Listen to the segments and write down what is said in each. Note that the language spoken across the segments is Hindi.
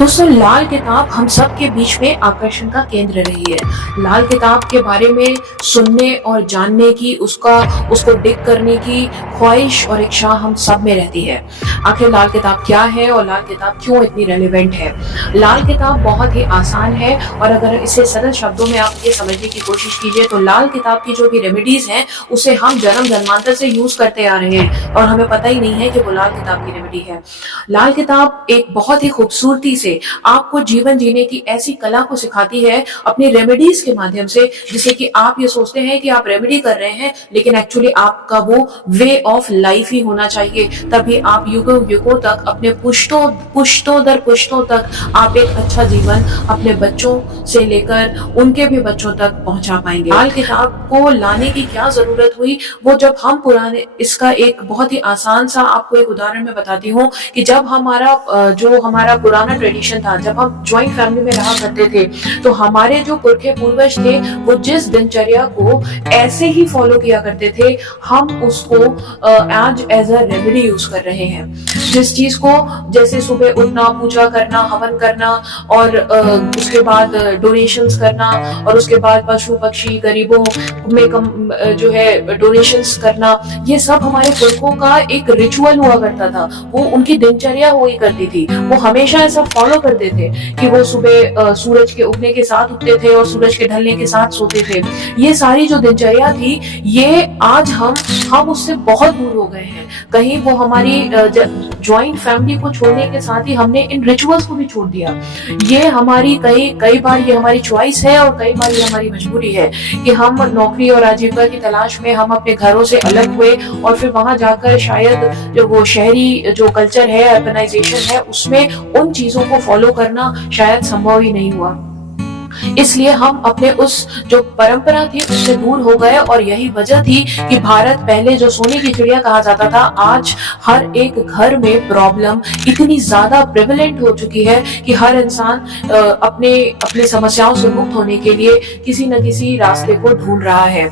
दोस्तों, लाल किताब हम सब के बीच में आकर्षण का केंद्र रही है। लाल किताब के बारे में सुनने और जानने की, उसको डिग करने की ख्वाहिश और इच्छा हम सब में रहती है। आखिर लाल किताब क्या है और लाल किताब क्यों इतनी रेलेवेंट है? लाल किताब बहुत ही आसान है और अगर इसे सरल शब्दों में आप ये समझने की कोशिश कीजिए तो लाल किताब की जो भी रेमेडीज हैं उसे हम जन्म जन्मांतर से यूज करते आ रहे हैं और हमें पता ही नहीं है कि वो लाल किताब की रेमेडी है। लाल किताब एक बहुत ही खूबसूरती से आपको जीवन जीने की ऐसी कला को सिखाती है अपनी रेमेडीज के माध्यम से, जिसे कि आप ये सोचते हैं कि आप रेमेडी कर रहे हैं, लेकिन एक्चुअली आपका वो वे ऑफ लाइफ ही होना चाहिए। तभी आप युगों युगों तक, अपने पुश्तों दर पुश्तों तक आप एक अच्छा जीवन अपने बच्चों से लेकर उनके भी बच्चों तक पहुंचा पाएंगे। लाल किताब को लाने की क्या जरूरत हुई? वो जब हम पुराने, इसका एक बहुत ही आसान सा आपको एक उदाहरण मैं बताती हूँ कि जब हमारा पुराना ट्रेडिशन था, जब हम ज्वाइंट फैमिली में रहा करते थे, तो हमारे जो पुरखे पूर्वज थे वो जिस दिनचर्या को ऐसे ही फॉलो किया करते थे, हम उसको आज एज अ रेमेडी यूज कर रहे हैं। जिस चीज को, जैसे सुबह उठना, पूजा करना, हवन करना और उसके बाद डोनेशंस करना और उसके बाद पशु पक्षी गरीबों में जो है डोनेशंस करना, ये सब हमारे पुरखों का एक रिचुअल हुआ करता था। वो उनकी दिनचर्या हुई करती थी। वो हमेशा ऐसा फॉलो करते थे कि वो सुबह सूरज के उगने के साथ उठते थे और सूरज के ढलने के साथ सोते थे। ये सारी जो दिनचर्या थी, ये आज हम उससे बहुत दूर हो गए हैं। कहीं वो हमारी ज्वाइंट फैमिली को छोड़ने के साथ ही हमने इन रिचुअल्स को भी छोड़ दिया। ये हमारी कई बार ये हमारी चॉइस है और कई बार ये हमारी मजबूरी है कि हम नौकरी और आजीविका की तलाश में हम अपने घरों से अलग हुए और फिर वहां जाकर शायद जो वो शहरी जो कल्चर है, अर्बनाइजेशन है, उसमें उन चीजों को फॉलो करना शायद संभव ही नहीं हुआ। इसलिए हम अपने उस जो परंपरा थी उससे दूर हो गए और यही वजह थी कि भारत पहले जो सोने की चिड़िया कहा जाता था, आज हर एक घर में प्रॉब्लम इतनी ज्यादा प्रेवलेंट हो चुकी है कि हर इंसान अपने समस्याओं से मुक्त होने के लिए किसी न किसी रास्ते को ढूंढ रहा है।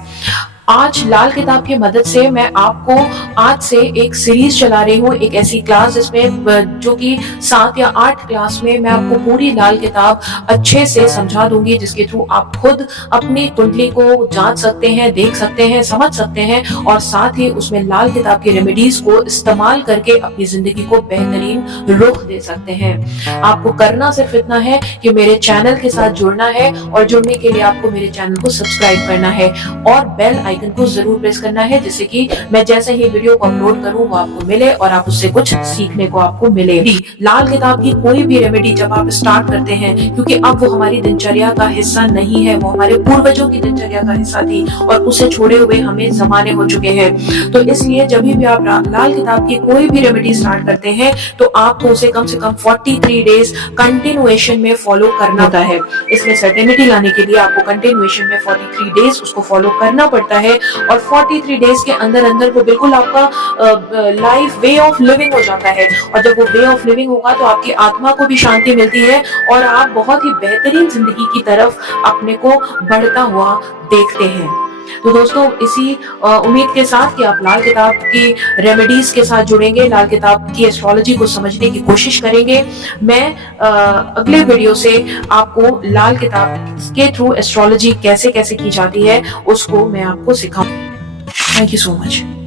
आज लाल किताब की मदद से मैं आपको आज से एक सीरीज चला रही हूँ, एक ऐसी क्लास जिसमें जो कि 7 या 8 क्लास में मैं आपको पूरी लाल किताब अच्छे से समझा दूंगी, जिसके थ्रू आप खुद अपनी कुंडली को जांच सकते हैं, देख सकते हैं, समझ सकते हैं और साथ ही उसमें लाल किताब की रेमेडीज को इस्तेमाल करके अपनी जिंदगी को बेहतरीन रुख दे सकते हैं। आपको करना सिर्फ इतना है कि मेरे चैनल के साथ जुड़ना है और जुड़ने के लिए आपको मेरे चैनल को सब्सक्राइब करना है और बेल आइकन को जरूर प्रेस करना है, जिससे कि मैं जैसे ही वीडियो को अपलोड करूं वो आपको मिले और आप उससे कुछ सीखने को आपको मिले। लाल किताब की कोई भी रेमेडी जब आप स्टार्ट करते हैं, क्योंकि अब वो हमारी दिनचर्या का हिस्सा नहीं है, वो हमारे पूर्वजों की दिनचर्या का हिस्सा थी और उसे छोड़े हुए हमें जमाने हो चुके हैं। तो इसलिए जब भी आप लाल किताब की कोई भी रेमेडी स्टार्ट करते हैं तो आपको उसे कम से कम 43 डेज कंटिन्यूएशन में फॉलो करना होता है। इसमें सर्टेनिटी लाने के लिए आपको कंटिन्यूएशन में 43 डेज उसको फॉलो करना पड़ता है और 43 डेज के अंदर अंदर वो बिल्कुल आपका लाइफ वे ऑफ लिविंग हो जाता है। और जब वो वे ऑफ लिविंग होगा तो आपकी आत्मा को भी शांति मिलती है और आप बहुत ही बेहतरीन जिंदगी की तरफ अपने को बढ़ता हुआ देखते हैं। तो दोस्तों, इसी उम्मीद के साथ कि आप लाल किताब की रेमेडीज के साथ जुड़ेंगे, लाल किताब की एस्ट्रोलॉजी को समझने की कोशिश करेंगे। मैं अगले वीडियो से आपको लाल किताब के थ्रू एस्ट्रोलॉजी कैसे कैसे की जाती है उसको मैं आपको सिखाऊंगा। Thank you so much.